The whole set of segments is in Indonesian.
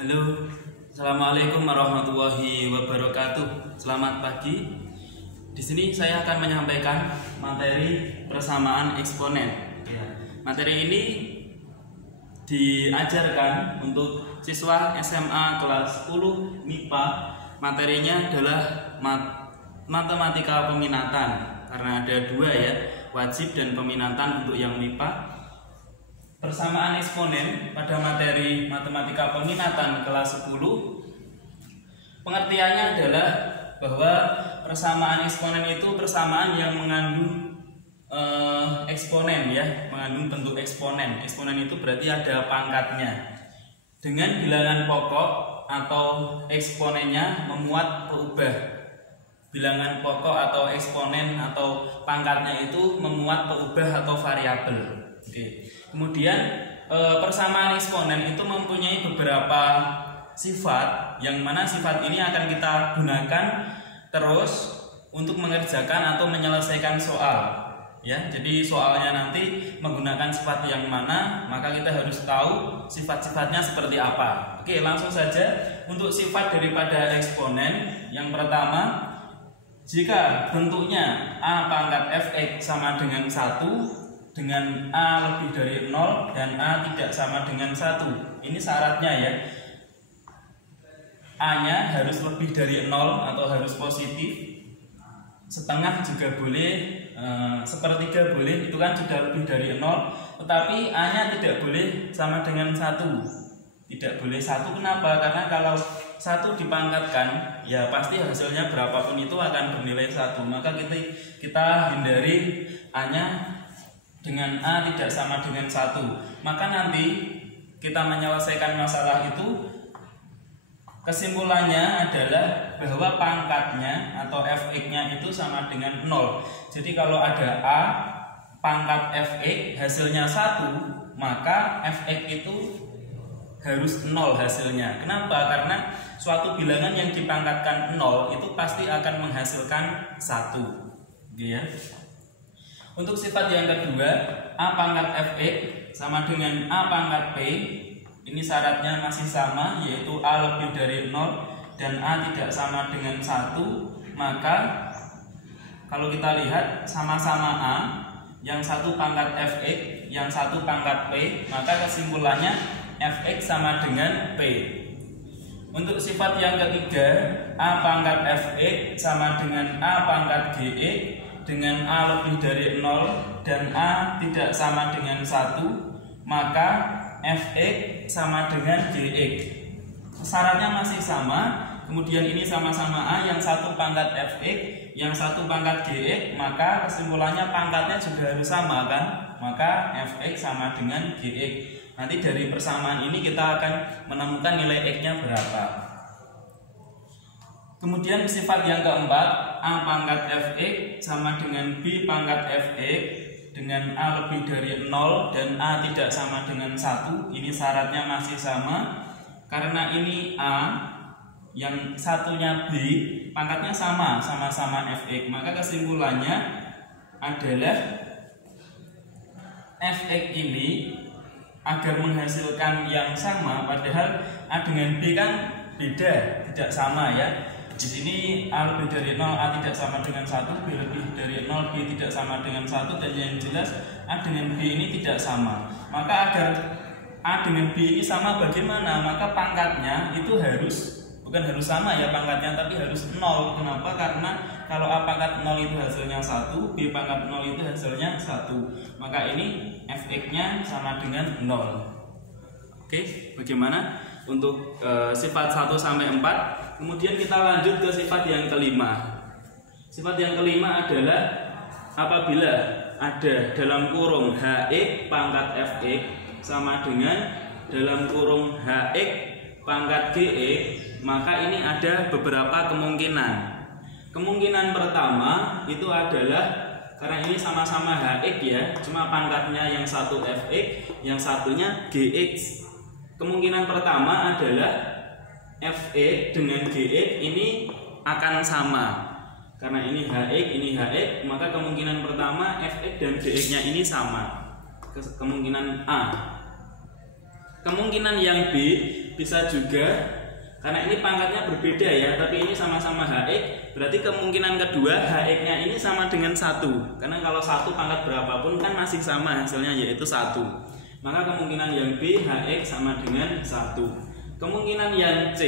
Halo, assalamualaikum warahmatullahi wabarakatuh. Selamat pagi. Di sini saya akan menyampaikan materi persamaan eksponen. Materi ini diajarkan untuk siswa SMA kelas 10 MIPA. Materinya adalah matematika peminatan, karena ada dua ya, wajib dan peminatan untuk yang MIPA. Persamaan eksponen pada materi matematika peminatan kelas 10, pengertiannya adalah bahwa persamaan eksponen itu persamaan yang mengandung eksponen ya, mengandung bentuk eksponen. Eksponen itu berarti ada pangkatnya dengan bilangan pokok atau eksponennya memuat peubah. Bilangan pokok atau eksponen atau pangkatnya itu memuat peubah atau variabel. Oke. Kemudian persamaan eksponen itu mempunyai beberapa sifat, yang mana sifat ini akan kita gunakan terus untuk mengerjakan atau menyelesaikan soal. Ya, jadi soalnya nanti menggunakan sifat yang mana, maka kita harus tahu sifat-sifatnya seperti apa. Oke, langsung saja untuk sifat daripada eksponen. Yang pertama, jika bentuknya a pangkat fx sama dengan 1 dengan a lebih dari 0 dan a tidak sama dengan 1. Ini syaratnya ya, a nya harus lebih dari 0 atau harus positif, setengah juga boleh, sepertiga boleh, itu kan sudah lebih dari 0. Tetapi a nya tidak boleh sama dengan 1, tidak boleh 1. Kenapa? Karena kalau 1 dipangkatkan, ya pasti hasilnya berapapun itu akan bernilai 1. Maka kita hindari a nya dengan a tidak sama dengan 1. Maka nanti kita menyelesaikan masalah itu, kesimpulannya adalah bahwa pangkatnya atau fx-nya itu sama dengan 0. Jadi kalau ada a pangkat fx hasilnya 1, maka fx itu harus 0 hasilnya. Kenapa? Karena suatu bilangan yang dipangkatkan 0 itu pasti akan menghasilkan 1. Oke ya. Untuk sifat yang kedua, a pangkat fx sama dengan a pangkat p. Ini syaratnya masih sama, yaitu a lebih dari 0 dan a tidak sama dengan 1. Maka kalau kita lihat sama-sama a, yang satu pangkat fx, yang satu pangkat p, maka kesimpulannya fx sama dengan p. Untuk sifat yang ketiga, a pangkat fx sama dengan a pangkat gx dengan a lebih dari 0 dan a tidak sama dengan 1, maka fx sama dengan gx. Syaratnya masih sama. Kemudian ini sama-sama a, yang satu pangkat fx, yang satu pangkat gx, maka kesimpulannya pangkatnya juga harus sama kan? Maka fx sama dengan gx. Nanti dari persamaan ini kita akan menemukan nilai x-nya berapa. Kemudian sifat yang keempat, a pangkat fx sama dengan b pangkat fx dengan a lebih dari 0 dan a tidak sama dengan 1. Ini syaratnya masih sama. Karena ini a, yang satunya b, pangkatnya sama-sama fx, maka kesimpulannya adalah fx ini agar menghasilkan yang sama, padahal a dengan b kan beda, tidak sama ya. Di sini a lebih dari 0, a tidak sama dengan 1, b lebih dari 0, b tidak sama dengan 1, dan yang jelas a dengan b ini tidak sama. Maka agar a dengan b ini sama bagaimana? Maka pangkatnya itu bukan harus sama ya pangkatnya, tapi harus 0. Kenapa? Karena kalau a pangkat 0 itu hasilnya 1, b pangkat 0 itu hasilnya 1. Maka ini fx-nya sama dengan 0. Oke, bagaimana untuk sifat 1 sampai 4? Kemudian kita lanjut ke sifat yang kelima. Sifat yang kelima adalah apabila ada dalam kurung hx pangkat fx sama dengan dalam kurung hx pangkat gx, maka ini ada beberapa kemungkinan. Kemungkinan pertama itu adalah, karena ini sama-sama hx ya, cuma pangkatnya yang satu fx, yang satunya gx. Kemungkinan pertama adalah fx dengan gx ini akan sama. Karena ini hx, maka kemungkinan pertama fx dan gx-nya ini sama. Kemungkinan A. Kemungkinan yang B bisa juga, karena ini pangkatnya berbeda ya, tapi ini sama-sama HX, berarti kemungkinan kedua HX-nya ini sama dengan 1. Karena kalau 1 pangkat berapapun kan masih sama hasilnya, yaitu 1. Maka kemungkinan yang B HX sama dengan 1. Kemungkinan yang C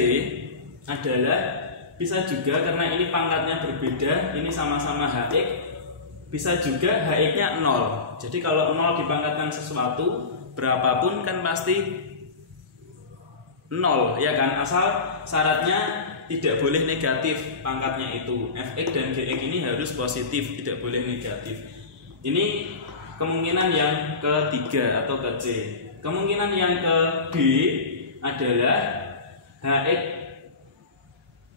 adalah bisa juga karena ini pangkatnya berbeda, ini sama-sama HX, bisa juga HX-nya 0. Jadi kalau 0 dipangkatkan sesuatu berapapun kan pasti 0 ya kan, asal syaratnya tidak boleh negatif pangkatnya itu. Fx dan Gx ini harus positif, tidak boleh negatif. Ini kemungkinan yang ketiga atau ke C. Kemungkinan yang ke D adalah Hx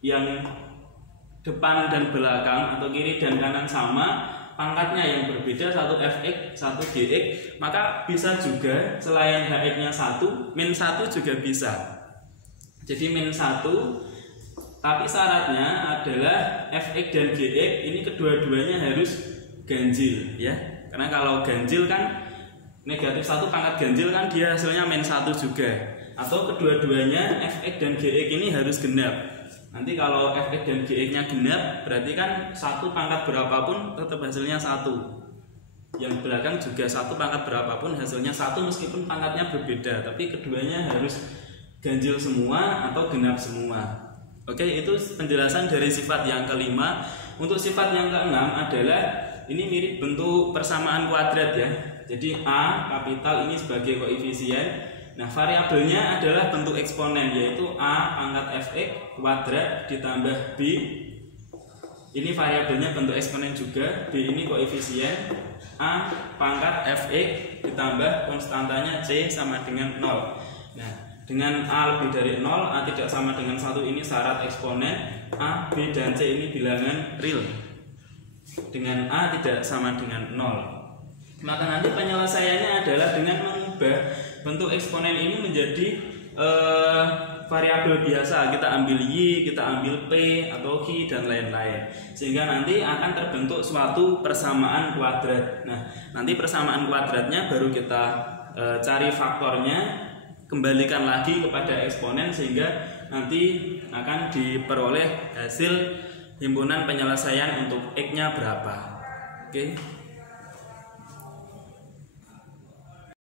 yang depan dan belakang atau kiri dan kanan sama, pangkatnya yang berbeda, satu Fx, satu Gx, maka bisa juga selain Hx-nya 1, min 1 juga bisa. Jadi min 1, tapi syaratnya adalah Fx dan Gx ini kedua-duanya harus ganjil ya. Karena kalau ganjil kan negatif 1 pangkat ganjil kan dia hasilnya min 1 juga. Atau kedua-duanya Fx dan Gx ini harus genap. Nanti kalau Fx dan Gx-nya genap, berarti kan 1 pangkat berapapun tetap hasilnya 1. Yang belakang juga 1 pangkat berapapun hasilnya 1 meskipun pangkatnya berbeda, tapi keduanya harus ganjil semua atau genap semua. Oke, itu penjelasan dari sifat yang kelima. Untuk sifat yang keenam adalah ini mirip bentuk persamaan kuadrat ya. Jadi A kapital ini sebagai koefisien. Nah, variabelnya adalah bentuk eksponen, yaitu A pangkat Fx kuadrat ditambah B. Ini variabelnya bentuk eksponen juga. B ini koefisien. A pangkat Fx ditambah konstantanya C sama dengan 0. Nah, dengan A lebih dari 0, A tidak sama dengan 1, ini syarat eksponen. A, B, dan C ini bilangan real. Dengan A tidak sama dengan 0. Maka nanti penyelesaiannya adalah dengan mengubah bentuk eksponen ini menjadi variabel biasa. Kita ambil Y, kita ambil P atau Q dan lain-lain, sehingga nanti akan terbentuk suatu persamaan kuadrat. Nah, nanti persamaan kuadratnya baru kita cari faktornya, kembalikan lagi kepada eksponen, sehingga nanti akan diperoleh hasil himpunan penyelesaian untuk X-nya berapa. Oke.